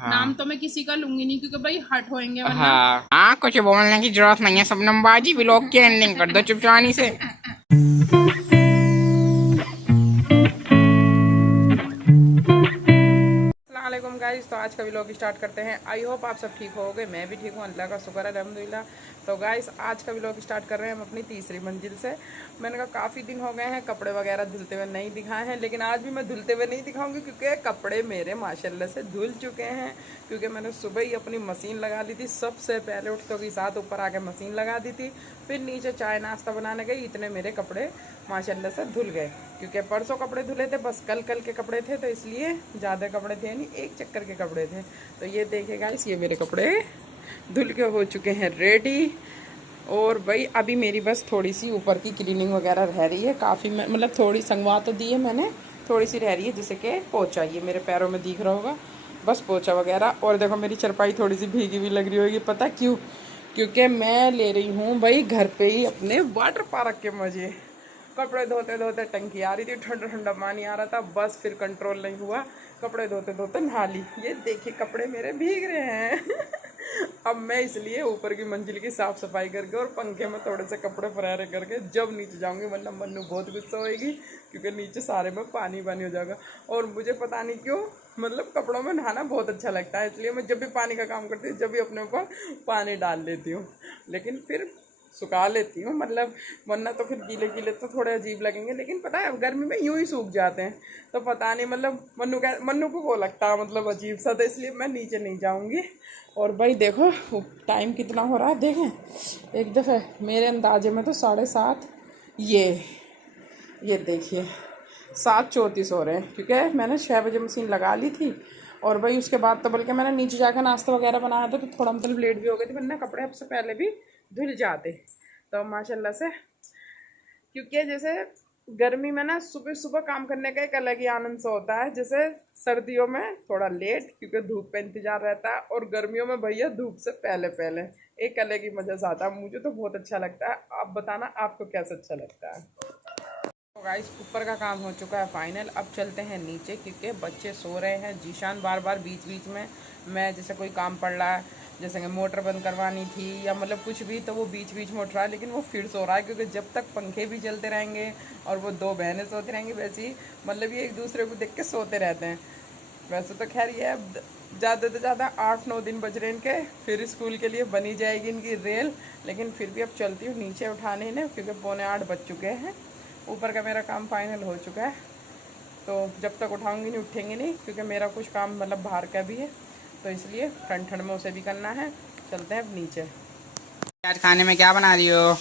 हाँ। नाम तो मैं किसी का लूंगी नहीं क्योंकि भाई हट होएंगे वरना। हाँ, कुछ बोलने की जरूरत नहीं है, सब नंबाजी व्लॉग की एंडिंग कर दो चुपचानी से। अस्सलामुअलैकुम गाइस, तो आज का व्लॉग स्टार्ट करते हैं। आई होप आप सब ठीक होगे, मैं भी ठीक हूँ, अल्लाह का शुक्र है, अल्हम्दुलिल्लाह। तो गाइस आज का व्लॉग स्टार्ट कर रहे हैं हम अपनी तीसरी मंजिल से। मैंने कहा काफ़ी दिन हो गए हैं कपड़े वगैरह धुलते हुए नहीं दिखाए हैं, लेकिन आज भी मैं धुलते हुए नहीं दिखाऊंगी क्योंकि कपड़े मेरे माशाल्लाह से धुल चुके हैं। क्योंकि मैंने सुबह ही अपनी मशीन लगा ली थी, सबसे पहले उठते के साथ ऊपर आके मशीन लगा दी थी, फिर नीचे चाय नाश्ता बनाने गई, इतने मेरे कपड़े माशाल्लाह से धुल गए। क्योंकि परसों कपड़े धुले थे, बस कल के कपड़े थे, तो इसलिए ज़्यादा कपड़े थे नहीं, एक चक्कर के कपड़े थे। तो ये देखिए गाइस, ये मेरे कपड़े धुल के हो चुके हैं रेडी। और भाई अभी मेरी बस थोड़ी सी ऊपर की क्लीनिंग वगैरह रह रही है, काफ़ी मतलब थोड़ी संगवा तो दी है मैंने, थोड़ी सी रह रही है, जैसे कि पोछा, ये मेरे पैरों में दिख रहा होगा, बस पोछा वगैरह। और देखो मेरी चरपाई थोड़ी सी भीगी भी लग रही होगी, पता क्यों? क्योंकि मैं ले रही हूँ भाई घर पे ही अपने वाटर पार्क के मज़े। कपड़े धोते धोते टंकी आ रही थी, ठंडा ठंडा पानी आ रहा था, बस फिर कंट्रोल नहीं हुआ, कपड़े धोते धोते नहा ली। ये देखिए कपड़े मेरे भीग रहे हैं। अब मैं इसलिए ऊपर की मंजिल की साफ सफाई करके और पंखे में थोड़े से कपड़े फरारे करके जब नीचे जाऊंगी, वरना मन्नू बहुत गुस्सा होएगी क्योंकि नीचे सारे में पानी पानी हो जाएगा। और मुझे पता नहीं क्यों मतलब कपड़ों में नहाना बहुत अच्छा लगता है, इसलिए मैं जब भी पानी का काम करती हूँ, जब भी अपने ऊपर पानी डाल लेती हूँ, लेकिन फिर सुखा लेती हूँ, मतलब वरना तो फिर गीले गीले तो थोड़े अजीब लगेंगे। लेकिन पता है गर्मी में यूं ही सूख जाते हैं, तो पता नहीं मतलब मन्नू को वो लगता है मतलब अजीब सा, तो इसलिए मैं नीचे नहीं जाऊँगी। और भाई देखो टाइम कितना हो रहा है, देखें एक दफ़े मेरे अंदाजे में तो 7:30, ये देखिए 7:34 हो रहे हैं, क्योंकि मैंने 6 बजे मशीन लगा ली थी। और भाई उसके बाद तो बल्कि मैंने नीचे जाकर नाश्ता वगैरह बनाया था, तो थोड़ा मतलब लेट भी हो गई थी, वरना कपड़े अब से पहले भी धुल जाते। तो माशाल्लाह से, क्योंकि जैसे गर्मी में ना सुबह सुबह काम करने का एक अलग ही आनंद सा होता है, जैसे सर्दियों में थोड़ा लेट क्योंकि धूप का इंतजार रहता है, और गर्मियों में भैया धूप से पहले पहले एक अलग ही मज़ा आता है। मुझे तो बहुत अच्छा लगता है, आप बताना आपको कैसा अच्छा लगता है। तो गाइस ऊपर का काम हो चुका है फाइनल, अब चलते हैं नीचे क्योंकि बच्चे सो रहे हैं। जीशान बार बार बीच बीच में, मैं जैसे कोई काम पड़ रहा है, जैसे कि मोटर बंद करवानी थी या मतलब कुछ भी, तो वो बीच बीच में उठ रहा है, लेकिन वो फिर सो रहा है क्योंकि जब तक पंखे भी चलते रहेंगे और वो 2 बहनें सोती रहेंगी, वैसे ही मतलब ये एक दूसरे को देख के सोते रहते हैं। वैसे तो खैर ये अब ज़्यादा से ज़्यादा 8-9 दिन बच रहे इनके, फिर स्कूल के लिए बनी जाएगी इनकी रेल। लेकिन फिर भी अब चलती हूँ नीचे उठाने इन्हें, क्योंकि 7:45 बज चुके हैं। ऊपर का मेरा काम फाइनल हो चुका है, तो जब तक उठाऊंगी नहीं उठेंगे नहीं, क्योंकि मेरा कुछ काम मतलब बाहर का भी है, तो इसलिए ठंड ठंड में उसे भी करना है। चलते हैं अब नीचे। आज खाने में क्या बना रही हो?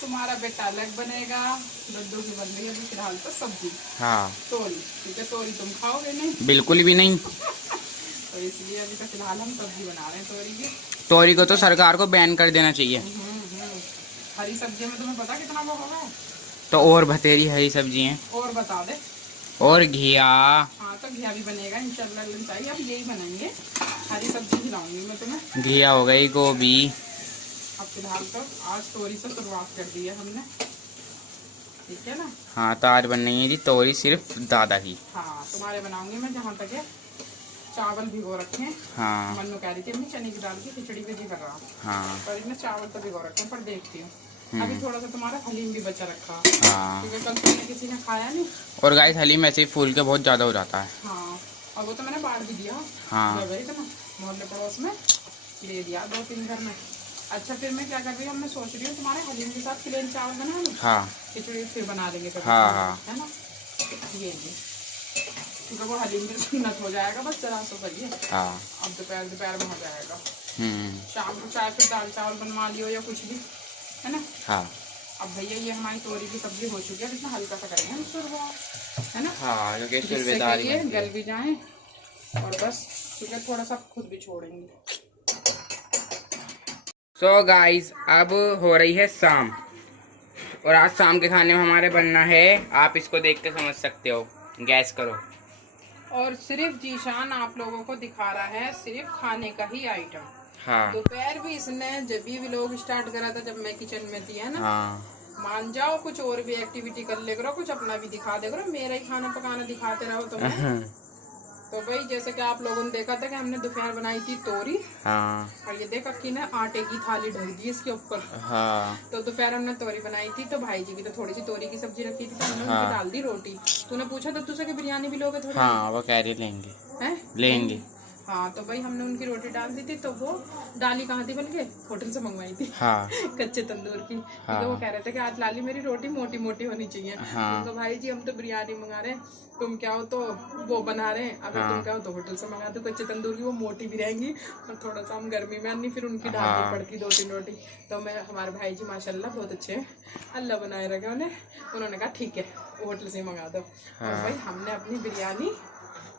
तुम्हारा बेटा अलग बनेगा, लड्डू की बन रही है अभी फिलहाल तो सब्जी। हाँ, तोरी, क्योंकि तोरी तुम खाओगे नहीं। बिल्कुल भी नहीं। तो इसलिए अभी तो फिलहाल हम सब्जी बना रहे हैं तोरी की। तोरी को तो सरकार को बैन कर देना चाहिए। हरी सब्जी में तुम्हें पता कितना वो होगा? तो और बतेरी हरी सब्जी हैं, और बता दे। और घिया। हाँ तो घिया भी बनेगा इंशाल्लाह, चाहिए अब यही बनाएंगे, हरी सब्जी खिलाऊंगी मैं तुम्हें। घिया हो गई, गोभी। अब फिलहाल तो आज तोरी से शुरुआत कर दी है हमने, ठीक है ना। हाँ, तो आज बननी है जी तोरी सिर्फ दादा की। हाँ तुम्हारे बनाऊंगी मैं, जहाँ तक है चावल भिगो रखे हैं। हाँ मन्नू कह रही थी अम्मी चने की दाल की खिचड़ी भी कर रहा, हाँ पर इनमें चावल तो भिगो रखे हैं, पर देखती हूँ। अभी थोड़ा सा तुम्हारा हलीम भी बचा रखा, हाँ। क्योंकि कल तुमने किसी ने खाया नहीं। और गाइस हलीम ऐसे ही फूल के बहुत ज़्यादा हो जाता है। हाँ और वो तो मैंने बांट भी दिया। हाँ, मैं गई तो ना मोहल्ले पड़ोस में दे दिया 2-3 घर में। अच्छा फिर मैं क्या कर रही हूँ, मैं सोच रही हूँ तुम्हारे हलीम के साथ प्लेन चावल बना लूँ। हाँ खिचड़ी फिर बना देंगे कभी, हाँ हाँ, है ना। ये क्योंकि वो हलीम की सुन्नत हो जाएगा, बस जरा सो करिए। हाँ। अब दोपहर में हो जाएगा। हम्म। शाम को चाहे फिर दाल चावल बनवा लियो या कुछ भी, है ना। हाँ अब भैया ये हमारी तोरी की सब्जी हो चुकी है, इतना हल्का सा करेंगे हम शुरुआत, है ना। हाँ, क्योंकि जिससे कि ये गल भी जाए और बस, क्योंकि थोड़ा सा खुद भी छोड़ेंगे। सो गाइस अब हो रही है शाम, और आज शाम के खाने में हमारे बनना है, आप इसको देख के समझ सकते हो, गैस करो। और सिर्फ जीशान आप लोगों को दिखा रहा है सिर्फ खाने का ही आइटम। हाँ दोपहर भी इसने जब भी व्लॉग स्टार्ट करा था, जब मैं किचन में थी, है ना। हाँ, मान जाओ कुछ और भी एक्टिविटी कर ले करो, कुछ अपना भी दिखा दे करो, मेरा ही खाना पकाना दिखाते रहो तुम। तो भाई जैसे कि आप लोगों ने देखा था कि हमने दोपहर बनाई थी तोरी। हाँ और ये देख अक्की ने आटे की थाली ढक दी इसके ऊपर। हाँ तो दोपहर हमने तोरी बनाई थी, तो भाई जी की तो थोड़ी सी तोरी की सब्जी रखी थी, तो हमने उनकी डाल दी रोटी। तूने पूछा था तुझसे कि बिरयानी भी लोगे थोड़ी? हाँ वो कह रही लेंगे हैं? लेंगे। हाँ तो भाई हमने उनकी रोटी डाल दी थी, तो वो डाली कहाँ थी बल्कि होटल से मंगवाई थी। हाँ कच्चे तंदूर की। क्योंकि वो कह रहे थे कि आज लाली मेरी रोटी मोटी मोटी होनी चाहिए। हाँ। तो भाई जी हम तो बिरयानी मंगा रहे हैं, तुम क्या हो तो वो बना रहे हैं, अगर तुम क्या हो तो होटल से मंगा दो कच्चे तंदूर की, वो मोटी भी रहेंगी और थोड़ा सा हम गर्मी में आनी फिर उनकी डालनी पड़ती 2-3 रोटी। तो मैं हमारे भाई जी माशाल्लाह बहुत अच्छे हैं, अल्लाह बनाए रखे उन्हें। उन्होंने कहा ठीक है होटल से मंगा दो। और भाई हमने अपनी बिरयानी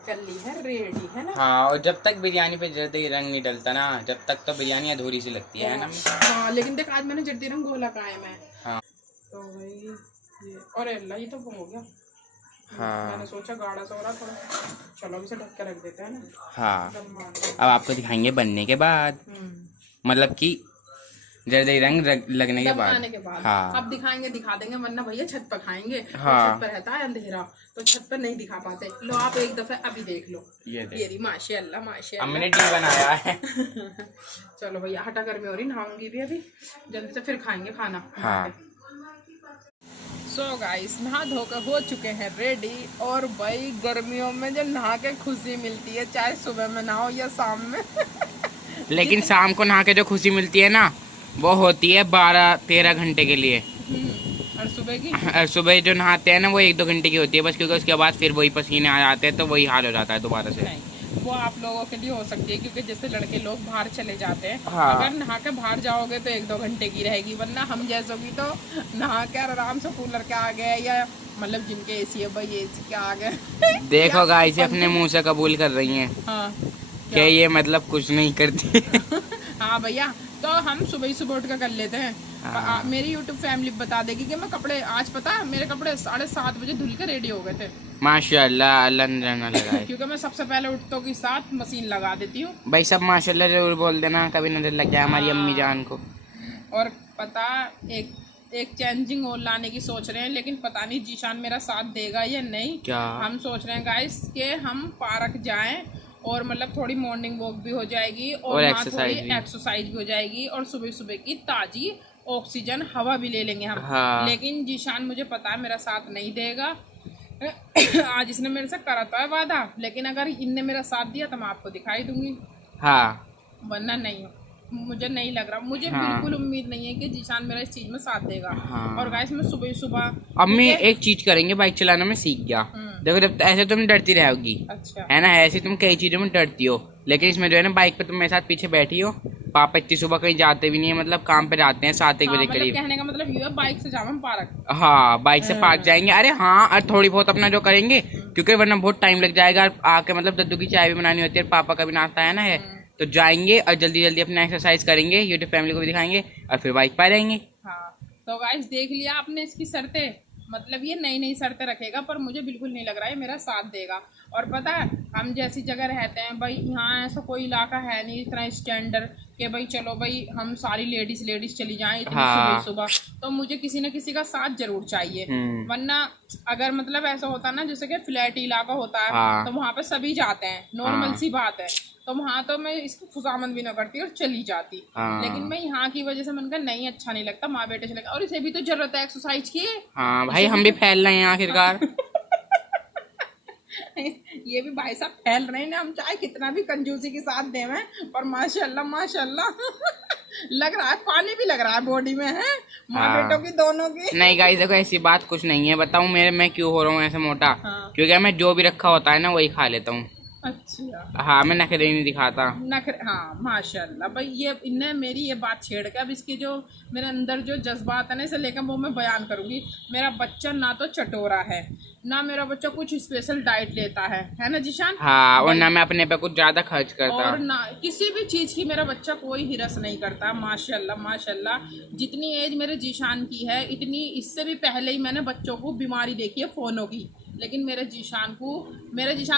कर ली है रेडी, है ना। हाँ, और जब तक बिरयानी पे जल्दी रंग नहीं डलता ना, जब तक तो बिरयानी अधूरी सी लगती है ना। हाँ लेकिन देख आज मैंने जल्दी रंग घोला कायम है। हाँ तो भाई ये और अल्लाह ये तो वो हो गया। हाँ मैंने सोचा गाढ़ा सा हो रहा थोड़ा, चलो अभी से ढक के रख देते हैं ना। हाँ। दम मार दो। अब आपको दिखाएंगे बनने के बाद, मतलब कि जल्दी रंग लगने के दम बाद। आने के बाद हाँ अब दिखाएंगे दिखा देंगे, वरना भैया छत पर खाएंगे। हाँ। छत पर रहता है अंधेरा, तो छत पर नहीं दिखा पाते। लो आप एक दफे अभी देख लो, ये ये रही माशाल्लाह अब माशाल्लाह। मैंने टी बनाया है। चलो भैया हटा गर्मी हो रही, नहाऊंगी भी अभी जल्दी से, फिर खाएंगे खाना। हाँ। सो गाइस नहा धोकर हो चुके हैं रेडी। और भाई गर्मियों में जो नहा के खुशी मिलती है, चाहे सुबह में नहाओ या शाम में। लेकिन शाम को नहा के जो खुशी मिलती है ना, वो होती है 12-13 घंटे के लिए। और सुबह की और सुबह जो नहाते हैं ना वो 1-2 घंटे की होती है बस, क्योंकि उसके बाद फिर वही पसीने आ जाते हैं, तो वही हाल हो जाता है दोबारा से। नहीं, वो आप लोगों के लिए हो सकती है, क्योंकि जैसे लड़के लोग बाहर चले जाते हैं। हाँ। अगर नहा के बाहर जाओगे तो 1-2 घंटे की रहेगी, वरना हम जैसों की तो नहा के आराम से कूलर के आ गए, या मतलब जिनके एसी है भाई एसी के आ गए। देखो गाइस अपने मुंह से कबूल कर रही हैं हाँ कि ये मतलब कुछ नहीं करती। हाँ भैया, तो हम सुबह ही सुबह उठ कर लेते हैं। हाँ। मेरी यूट्यूब फैमिली बता देगी कि मैं कपड़े आज पता है मेरे कपड़े 7:30 बजे धुल के रेडी हो गए थे। माशाल्लाह, अल्लाह ने रहना लगाए। क्योंकि मैं सबसे पहले उठतों के साथ मशीन लगा देती हूँ। भाई सब माशाल्लाह जरूर बोल देना, कभी नजर लग जाए हमारी अम्मी जान को। और पता एक चेंजिंग और लाने की सोच रहे हैं, लेकिन पता नहीं जीशान मेरा साथ देगा या नहीं। क्या? हम सोच रहे हैं गाइस के हम पार्क जाएं और मतलब थोड़ी मॉर्निंग वॉक भी हो जाएगी और वहाँ थोड़ी एक्सरसाइज भी हो जाएगी, और सुबह सुबह की ताजी ऑक्सीजन हवा भी ले लेंगे हम। हाँ। लेकिन जीशान मुझे पता है मेरा साथ नहीं देगा। आज इसने मेरे से करा था वादा, लेकिन अगर इनने मेरा साथ दिया तो मैं आपको दिखाई दूंगी, हाँ वरना नहीं। मुझे नहीं लग रहा, मुझे हाँ। बिल्कुल उम्मीद नहीं है कि जीशान मेरा इस चीज में साथ देगा। हाँ। और गाइस मैं सुबह सुबह अम्मी एक चीज करेंगे, बाइक चलाना मैं सीख गया। देखो जब ऐसे तुम डरती रहोगी अच्छा है ना, ऐसे तुम कई चीजों में डरती हो, लेकिन इसमें जो है ना बाइक पे तुम मेरे साथ पीछे बैठी हो। पापा इतनी सुबह कहीं जाते भी नहीं है, मतलब काम पे जाते हैं 7-1 बजे मतलब करीब। कहने का मतलब ये है बाइक से जाओ हम पार्क। हाँ बाइक से पार्क जाएंगे। अरे हाँ, और थोड़ी बहुत अपना जो करेंगे, क्योंकि वरना बहुत टाइम लग जाएगा। आके मतलब दद्दू की चाय भी बनानी होती है, पापा का भी नाश्ता है ना है, तो जाएंगे और जल्दी जल्दी अपना एक्सरसाइज करेंगे, यूट्यूब फैमिली को भी दिखाएंगे और फिर बाइक पर रहेंगे। हाँ तो गाइस देख लिया आपने इसकी शर्तें, मतलब ये नई नई शर्तें रखेगा, पर मुझे बिल्कुल नहीं लग रहा है मेरा साथ देगा। और पता है हम जैसी जगह रहते हैं भाई, यहाँ ऐसा कोई इलाका है नहीं इतना स्टैंडर्ड कि भाई चलो भाई हम सारी लेडीज चली जाएं इतनी हाँ। सुबह सुबह। तो मुझे किसी न किसी का साथ जरूर चाहिए, वरना अगर मतलब ऐसा होता ना जैसे कि फ्लैट इलाका होता है। हाँ। तो वहाँ पे सभी जाते हैं, नॉर्मल हाँ। सी बात है, तो वहाँ तो मैं इसकी खुशामद भी ना करती और चली जाती। हाँ। लेकिन मैं यहाँ की वजह से मैंने कहा नहीं अच्छा नहीं लगता, माँ बेटे चलेगा, और इसे भी तो जरूरत है एक्सरसाइज की। हाँ भाई हम भी फैल रहे हैं आखिरकार। ये भी भाई साहब फैल रहे हैं ना, हम चाहे कितना भी कंजूसी के साथ देवें, पर माशाल्लाह माशाल्लाह लग रहा है पानी भी लग रहा है बॉडी में है, माँ हाँ। बेटों की दोनों की। नहीं गाइस देखो ऐसी बात कुछ नहीं है, बताऊं मैं क्यों हो रहा हूँ ऐसे मोटा। हाँ। क्योंकि मैं जो भी रखा होता है ना वही खा लेता हूँ। अच्छा हाँ मैं नखरे नहीं दिखाता। हाँ माशाल्लाह भाई, ये इनने मेरी ये बात छेड़ के अब इसके जो मेरे अंदर जो जज्बात है ना इसे लेकर वो मैं बयान करूंगी। मेरा बच्चा ना तो चटोरा है, ना मेरा बच्चा कुछ स्पेशल डाइट लेता है ना जीशान। हाँ, और ना मैं अपने पे कुछ ज्यादा खर्च करता। और ना किसी भी चीज की मेरा बच्चा कोई हिरस नहीं करता माशाल्लाह माशाल्लाह। जितनी एज मेरे जीशान की है इतनी इससे भी पहले ही मैंने बच्चों को बीमारी देखी है फोनों की, लेकिन मेरे जीशान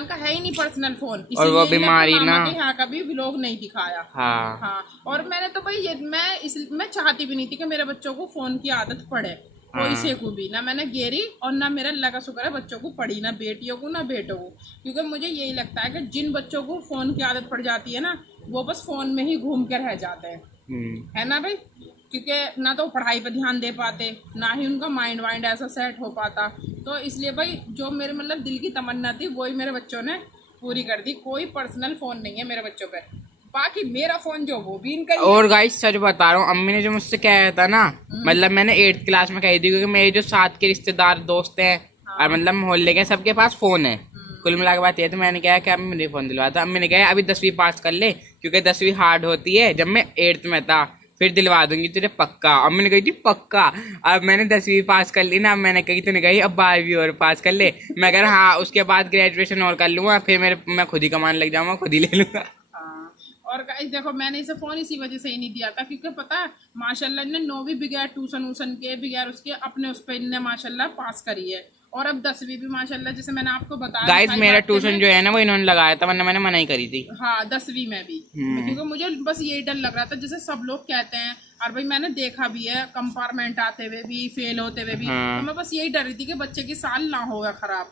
का है ही नहीं पर्सनल फोन, और वो बीमारी ना यहाँ का भी व्लॉग नहीं दिखाया। हाँ। हाँ और मैंने तो भाई मैं चाहती भी नहीं थी कि मेरे बच्चों को फोन की आदत पड़े, कोई सेकू भी ना, मैंने गेरी और ना मेरा अल्लाह का शुक्र है बच्चों को पढ़ी, ना बेटियों को ना बेटों को। क्योंकि मुझे यही लगता है कि जिन बच्चों को फोन की आदत पड़ जाती है ना, वो बस फोन में ही घूम कर रह जाते हैं, है ना भाई। क्योंकि ना तो पढ़ाई पर ध्यान दे पाते, ना ही उनका माइंड वाइंड ऐसा सेट हो पाता। तो इसलिए भाई जो मेरे मतलब दिल की तमन्ना थी वही मेरे बच्चों ने पूरी कर दी। कोई पर्सनल फोन नहीं है मेरे बच्चों पे, बाकी मेरा फोन जो वो भी इनका ही और गाइस सच बता रहा हूँ, अम्मी ने जो मुझसे कहा था ना, मतलब मैंने 8th क्लास में कही थी, क्योंकि मेरे जो साथ के रिश्तेदार दोस्त हैं और मतलब मोहल्ले के सबके पास फोन है। कुल मिला के बात ये, तो मैंने कहा कि अम्मी मुझे फोन दिलवा था। अम्मी ने कहा अभी 10वीं पास कर ले, क्योंकि 10वीं हार्ड होती है। जब मैं 8th में था फिर दिलवा दूंगी तुझे पक्का। अम्मी ने कही थी पक्का। अब मैंने 10वीं पास कर ली ना, अब मैंने कही, तूने कही अब 12वीं और पास कर ले। मैं कह रहा हाँ, उसके बाद ग्रेजुएशन और कर लूंगा, फिर मैं खुद ही कमाने लग जाऊंगा, खुद ही ले लूंगा। और गाइस देखो, मैंने इसे फोन इसी वजह से ही नहीं दिया था, क्योंकि पता है माशाल्लाह ने 9वीं बगैर ट्यूशन के बगैर उसके अपने उस पे इनने माशाल्लाह पास करी है। और अब 10वीं भी माशाल्लाह, जैसे मैंने आपको बताया गाइस मेरा ट्यूशन जो है ना वो इन्होंने लगाया था, वरना मैंने मना ही करी थी। हाँ 10वीं में भी, क्योंकि मुझे बस यही डर लग रहा था, जैसे सब लोग कहते हैं। और भाई मैंने देखा भी है कंपार्टमेंट आते हुए भी, फेल होते हुए भी। तो मैं बस यही डर रही थी कि बच्चे की साल ना होगा खराब।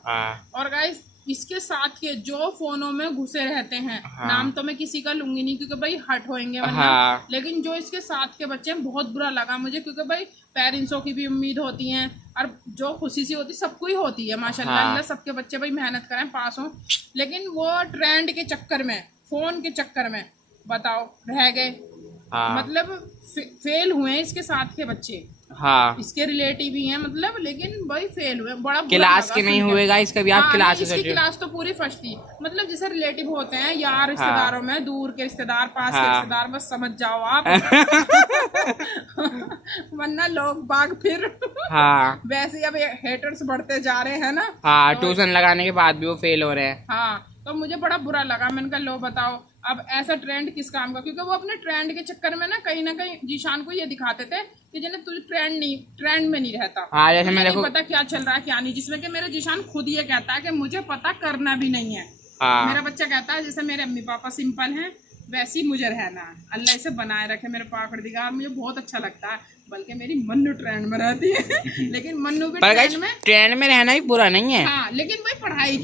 और गाइस इसके साथ के जो फोनों में घुसे रहते हैं, नाम तो मैं किसी का लूंगी नहीं क्योंकि भाई हट होएंगे वरना। लेकिन जो इसके साथ के बच्चे हैं, बहुत बुरा लगा मुझे, क्योंकि भाई पेरेंट्सों की भी उम्मीद होती है और जो खुशी सी होती सबको ही होती है माशाल्लाह। अल्लाह सबके बच्चे भाई मेहनत करें, पास हों। लेकिन वो ट्रेंड के चक्कर में, फोन के चक्कर में बताओ रह गए। मतलब फेल हुए हैं इसके साथ के बच्चे। हाँ इसके रिलेटिव भी हैं मतलब, लेकिन भाई फेल हुए। बड़ा क्लास के नहीं हुएगा इसका भी। आप क्लास इसकी क्लास तो पूरी फर्स्ट थी। मतलब जैसे रिलेटिव होते हैं यार, रिश्तेदारों में, दूर के रिश्तेदार, पास के रिश्तेदार, बस समझ जाओ आप। वरना लोग बाग फिर वैसे अब हेटर्स बढ़ते जा रहे हैं ना। हाँ ट्यूशन लगाने के बाद भी वो फेल हो रहे हैं। हाँ तो मुझे बड़ा बुरा लगा। मैंने कहा लो बताओ अब ऐसा ट्रेंड किस काम का, क्योंकि वो अपने ट्रेंड के चक्कर में ना कहीं जीशान को ये दिखाते थे कि जिन्हें तुझे ट्रेंड में नहीं रहता। हाँ जैसे मुझे नहीं पता क्या चल रहा है क्या नहीं, जिसमें कि मेरा जीशान खुद ये कहता है कि मुझे पता करना भी नहीं है। मेरा बच्चा कहता है जैसे मेरे अम्मी पापा सिंपल हैं वैसे ही मुझे रहना है, अल्लाह इसे बनाए रखे मेरे पाकड़ दिगार। मुझे बहुत अच्छा लगता है, बल्कि मेरी मन्नू ट्रेंड में रहती है। लेकिन मन्नू भी ट्रेंड में रहना ही बुरा नहीं है। हाँ, लेकिन भाई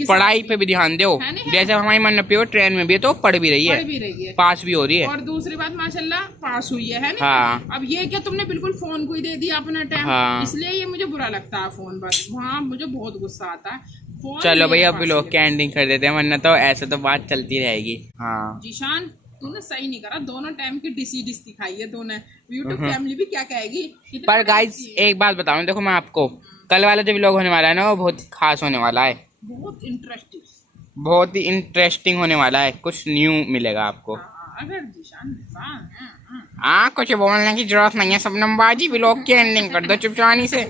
पढ़ाई पे भी ध्यान दो। जैसे हमारी मन्नू पे ट्रेंड में भी है तो पढ़ भी रही है, पास भी हो रही है। और दूसरी बात माशाल्लाह पास हुई है ना। अब ये क्या तुमने बिल्कुल फोन को ही दे दिया अपना टाइम, इसलिए ये मुझे बुरा लगता है फोन। बस वहाँ मुझे बहुत गुस्सा आता है। चलो भाई अब लोग की एंडिंग कर देते हैं, वरना तो ऐसे तो बात चलती रहेगी। हाँ जीशान तूने सही नहीं करा, दोनों टाइम की डिश दिखाई है तूने। यूट्यूब फैमिली भी क्या कहेगी। पर गाइस एक बात बताऊं, देखो मैं आपको कल वाला जो व्लॉग होने वाला है ना वो बहुत खास होने वाला है, बहुत ही इंटरेस्टिंग होने वाला है। कुछ न्यू मिलेगा आपको। अगर जीशान कुछ बोलने की जरूरत नहीं है, शबनम बाजी व्लॉग की एंडिंग कर दो चुपचानी से।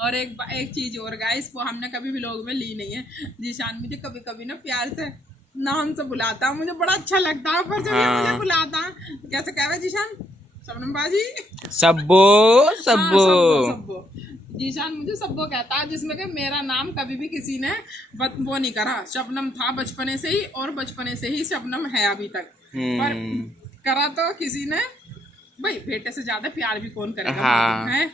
और एक चीज और गाइस, वो हमने कभी व्लॉग में ली नहीं है। जीशान मुझे कभी कभी ना प्यार से नाम से बुलाता, मुझे बड़ा अच्छा लगता है। पर जब ये मुझे बुलाता कैसे कहवे जीशान, शबनम बाजी, सब्बो सब्बो। जीशान मुझे सब्बो कहता है, जिसमें कि मेरा नाम कभी भी किसी ने वो नहीं करा। शबनम था बचपने से ही, और बचपने से ही शबनम है अभी तक। पर करा तो किसी ने, भाई बेटे से ज्यादा प्यार भी कौन करेगा है।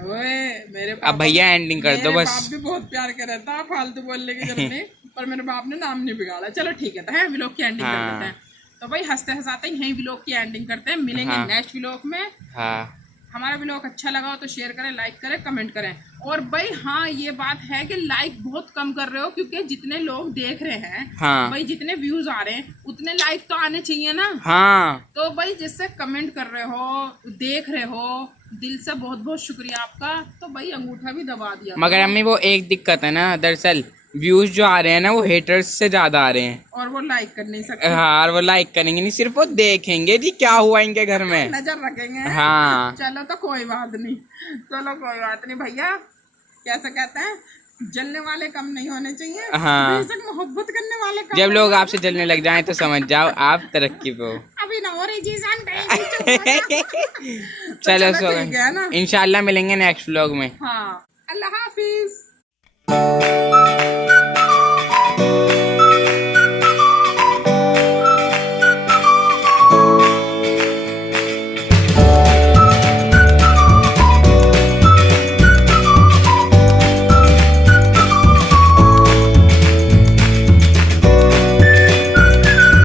मेरे अब भैया एंडिंग कर दो बस। बाप भी बहुत प्यार कर रहा था, फालतू बोलने की जरूरत नहीं। पर मेरे बाप ने नाम नहीं बिगाड़ा। चलो ठीक है, तो है व्लॉग की एंडिंग कर देते हैं। तो भाई हंसते हंसाते यही व्लॉग की एंडिंग करते हैं। मिलेंगे नेक्स्ट व्लॉग में। हमारा व्लॉग अच्छा लगा हो तो शेयर करें, लाइक करें, कमेंट करें। और भाई हाँ ये बात है कि लाइक बहुत कम कर रहे हो, क्योंकि जितने लोग देख रहे हैं भाई, जितने व्यूज आ रहे हैं उतने लाइक तो आने चाहिए ना। तो भाई जिससे कमेंट कर रहे हो, देख रहे हो, दिल से बहुत बहुत शुक्रिया आपका। तो भाई अंगूठा भी दबा दिया। मगर अम्मी वो एक दिक्कत है ना, दरअसल व्यूज जो आ रहे हैं ना वो हेटर्स से ज्यादा आ रहे हैं, और वो लाइक कर नहीं सकते। हाँ, और वो लाइक करेंगे नहीं, सिर्फ वो देखेंगे जी क्या हुआ इनके घर में, नजर रखेंगे। हाँ चलो तो कोई बात नहीं, चलो कोई बात नहीं भैया। कैसे कहते हैं, जलने वाले कम नहीं होने चाहिए। हाँ, बेशक मोहब्बत करने वाले कम। जब लोग आपसे जलने लग जाएं तो समझ जाओ आप तरक्की पे हो। अभी ना हो रही जीजान चलो सो इंशाल्लाह मिलेंगे नेक्स्ट व्लॉग में। हाँ, अल्लाह हाफिज।